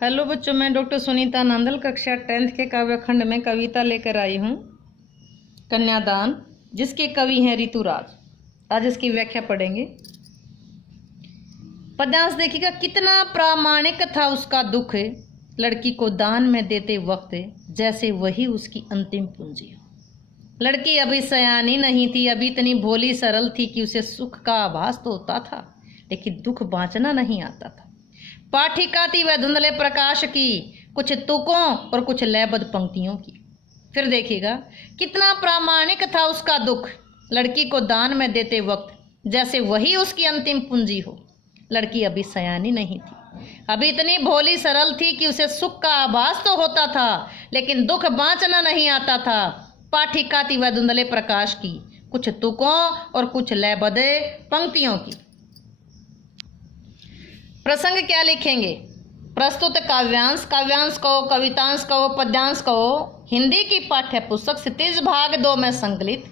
Hello बच्चों, मैं doctor Sunita Nandal कक्षा 10th के काव्य खंड में कविता लेकर आई हूँ कन्यादान, जिसके कवि हैं ऋतुराज। आज इसकी व्याख्या पढ़ेंगे। पद्यांश देखिएगा। कितना प्रामाणिक था उसका दुख, लड़की को दान में देते वक्त जैसे वही उसकी अंतिम पूंजी हो। लड़की अभी सयानी नहीं थी, अभी इतनी भोली सरल थी कि उसे सुख का आभास तो होता था, लेकिन दुख बांचना नहीं आता था। पाठिका थी वह धुंधले प्रकाश की, कुछ तुकों और कुछ लयबद्ध पंक्तियों की। फिर देखिएगा, कितना प्रामाणिक था उसका दुख, लड़की को दान में देते वक्त जैसे वही उसकी अंतिम पूंजी हो। लड़की अभी सयानी नहीं थी, अभी इतनी भोली सरल थी कि उसे सुख का आभास तो होता था, लेकिन दुख बांचना नहीं आता था। पाठिका थी वह धुंधले प्रकाश की, कुछ तुकों और कुछ लयबद्ध पंक्तियों की। प्रसंग क्या लिखेंगे? प्रस्तुत काव्यांश, काव्यांश कहो, कवितांश कहो, पद्यांश कहो, हिंदी की पाठ्य पुस्तक क्षितिज भाग 2 में संकलित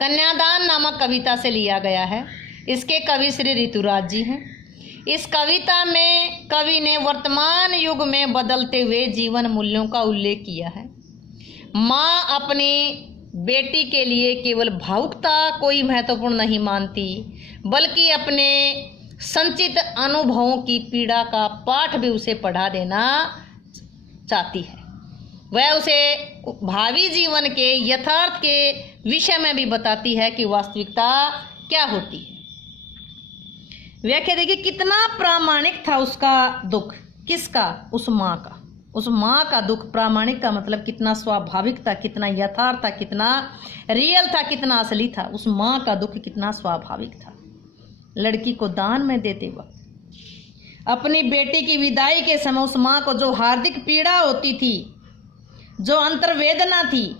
कन्यादान नामक कविता से लिया गया है। इसके कवि श्री ऋतुराज जी हैं। इस कविता में कवि ने वर्तमान युग में बदलते हुए जीवन मूल्यों का उल्लेख किया है। माँ अपनी बेटी के लिए केवल भावुकता कोई महत्वपूर्ण नहीं मानती, बल्कि अपने संचित अनुभवों की पीड़ा का पाठ भी उसे पढ़ा देना चाहती है। वह उसे भावी जीवन के यथार्थ के विषय में भी बताती है कि वास्तविकता क्या होती है। व्याख्या देखिए। कितना प्रामाणिक था उसका दुख। किसका? उस माँ का। उस माँ का दुख। प्रामाणिक का मतलब कितना स्वाभाविक था, कितना यथार्थ था, कितना रियल था, कितना असली था। उस माँ का दुख कितना स्वाभाविक था। लड़की को दान में देते वक्त अपनी बेटी की विदाई के समय उस माँ को जो हार्दिक पीड़ा होती थी, जो अंतर्वेदना थी,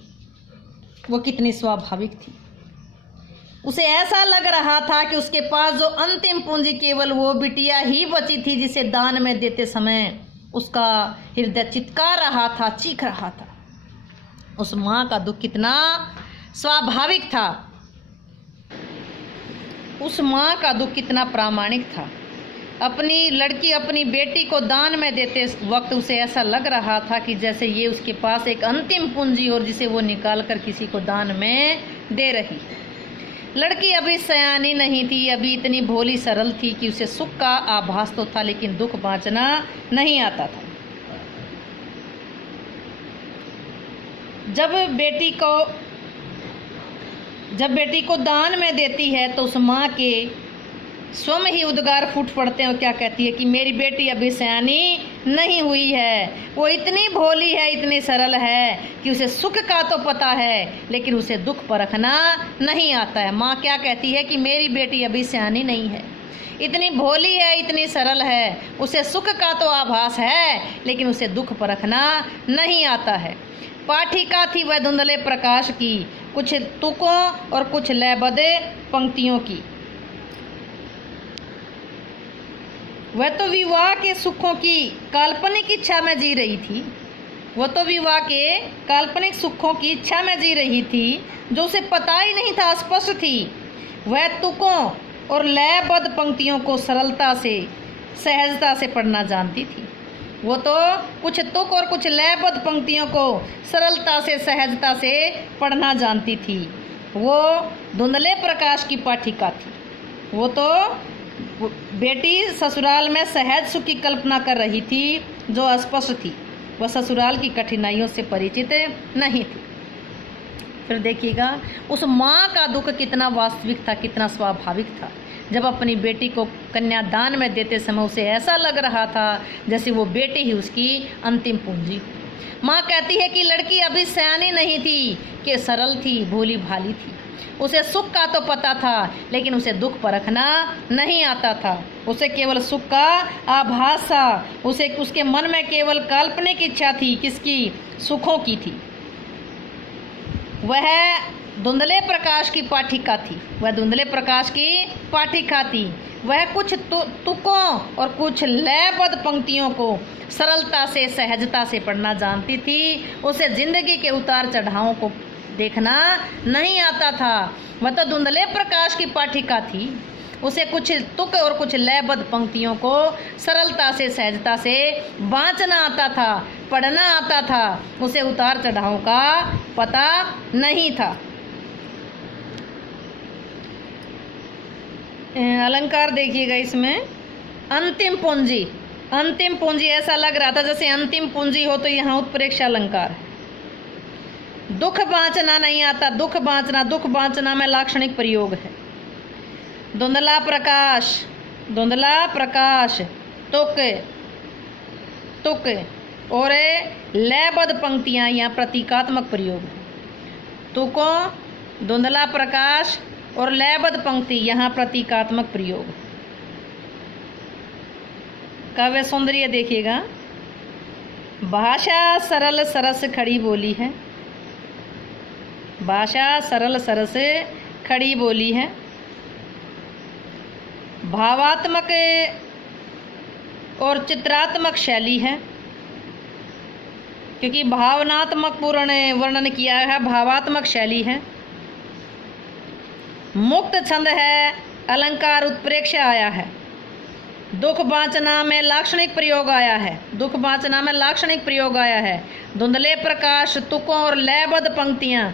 वो कितनी स्वाभाविक थी। उसे ऐसा लग रहा था कि उसके पास जो अंतिम पूंजी केवल वो बिटिया ही बची थी, जिसे दान में देते समय उसका हृदय चित्का रहा था, चीख रहा था। उस माँ का दुख कितना स्वाभाविक था, उस माँ का दुख कितना प्रामाणिक था। अपनी लड़की, अपनी बेटी को दान में देते वक्त उसे ऐसा लग रहा था कि जैसे ये उसके पास एक अंतिम पूंजी और जिसे वो निकाल कर किसी को दान में दे रही। लड़की अभी सयानी नहीं थी, अभी इतनी भोली सरल थी कि उसे सुख का आभास तो था, लेकिन दुख बांचना नहीं आता था। जब बेटी को दान में देती है तो उस माँ के स्वयं ही उद्गार फूट पड़ते हैं और क्या कहती है कि मेरी बेटी अभी सयानी नहीं हुई है, वो इतनी भोली है, इतनी सरल है कि उसे सुख का तो पता है, लेकिन उसे दुख परखना नहीं आता है। माँ क्या कहती है कि मेरी बेटी अभी सयानी नहीं है, इतनी भोली है, इतनी सरल है, उसे सुख का तो आभास है, लेकिन उसे दुख परखना नहीं आता है। पाठिका थी वह धुंधले प्रकाश की, कुछ तुकों और कुछ लयबद्ध पंक्तियों की। वह तो विवाह के सुखों की काल्पनिक इच्छा में जी रही थी। वह तो विवाह के काल्पनिक सुखों की इच्छा में जी रही थी, जो उसे पता ही नहीं था, स्पष्ट थी। वह तुकों और लयबद्ध पंक्तियों को सरलता से, सहजता से पढ़ना जानती थी। वो तो कुछ तुक और कुछ लयबद्ध पंक्तियों को सरलता से, सहजता से पढ़ना जानती थी। वो धुंधले प्रकाश की पाठिका थी। वो तो बेटी ससुराल में सहज सुख की कल्पना कर रही थी, जो अस्पष्ट थी। वह ससुराल की कठिनाइयों से परिचित नहीं थी। फिर देखिएगा, उस माँ का दुख कितना वास्तविक था, कितना स्वाभाविक था। जब अपनी बेटी को कन्यादान में देते समय उसे ऐसा लग रहा था जैसे वो बेटी ही उसकी अंतिम पूंजी। माँ कहती है कि लड़की अभी सयानी नहीं थी, कि सरल थी, भोली भाली थी। उसे सुख का तो पता था, लेकिन उसे दुख परखना नहीं आता था। उसे केवल सुख का आभास था। उसके मन में केवल काल्पनिक इच्छा थी। किसकी? सुखों की थी। वह धुंधले प्रकाश की पाठिका थी। वह धुंधले प्रकाश की पाठिका थी। वह कुछ तुकों और कुछ लयबद्ध पंक्तियों को सरलता से, सहजता से पढ़ना जानती थी। उसे जिंदगी के उतार चढ़ावों को देखना नहीं आता था। वह तो धुंधले प्रकाश की पाठिका थी। उसे कुछ तुक और कुछ लयबद्ध पंक्तियों को सरलता से सहजता से वांचना आता था, पढ़ना आता था। उसे उतार चढ़ाव का पता नहीं था। अलंकार देखिएगा इसमें, अंतिम पूंजी। अंतिम पूंजी ऐसा लग रहा था जैसे अंतिम पूंजी हो, तो यहाँ उत्प्रेक्ष अलंकार है। दुख बांचना नहीं आता, दुख बांचना, दुख बांचना में लाक्षणिक प्रयोग है। धुंधला प्रकाश, धुंधला प्रकाश, तुक तुक और लयबद्ध पंक्तियां, यहाँ प्रतीकात्मक प्रयोग है। तुकों, धुंधला प्रकाश और लयबद्ध पंक्ति, यहाँ प्रतीकात्मक प्रयोग। काव्य सौंदर्य देखिएगा, भाषा सरल सरस खड़ी बोली है, भाषा सरल सरस खड़ी बोली है। भावात्मक और चित्रात्मक शैली है, क्योंकि भावनात्मक पूर्ण वर्णन किया है, भावात्मक शैली है। मुक्त छंद है, अलंकार उत्प्रेक्ष आया है। दुख बांचना में लाक्षणिक प्रयोग आया है, दुख बांचना में लाक्षणिक प्रयोग आया है। धुंधले प्रकाश, तुकों और लयबद्ध पंक्तियां,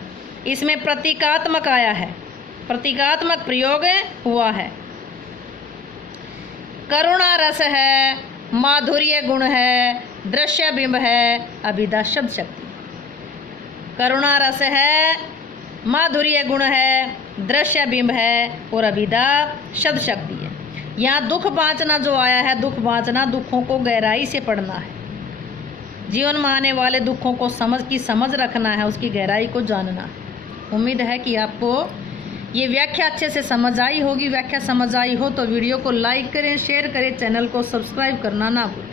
इसमें प्रतीकात्मक आया है, प्रतीकात्मक प्रयोग हुआ है। करुणा रस है, माधुर्य गुण है, दृश्य बिंब है, अभिधा शब्द शक्ति। करुणा रस है, माधुर्य गुण है, दृश्य बिंब है और अभिधा शब्द शक्ति है। यहाँ दुख बांचना जो आया है, दुख बांचना, दुखों को गहराई से पढ़ना है, जीवन में आने वाले दुखों को समझ रखना है, उसकी गहराई को जानना है। उम्मीद है कि आपको ये व्याख्या अच्छे से समझ आई होगी। व्याख्या समझ आई हो तो वीडियो को लाइक करें, शेयर करें, चैनल को सब्सक्राइब करना ना भूलें।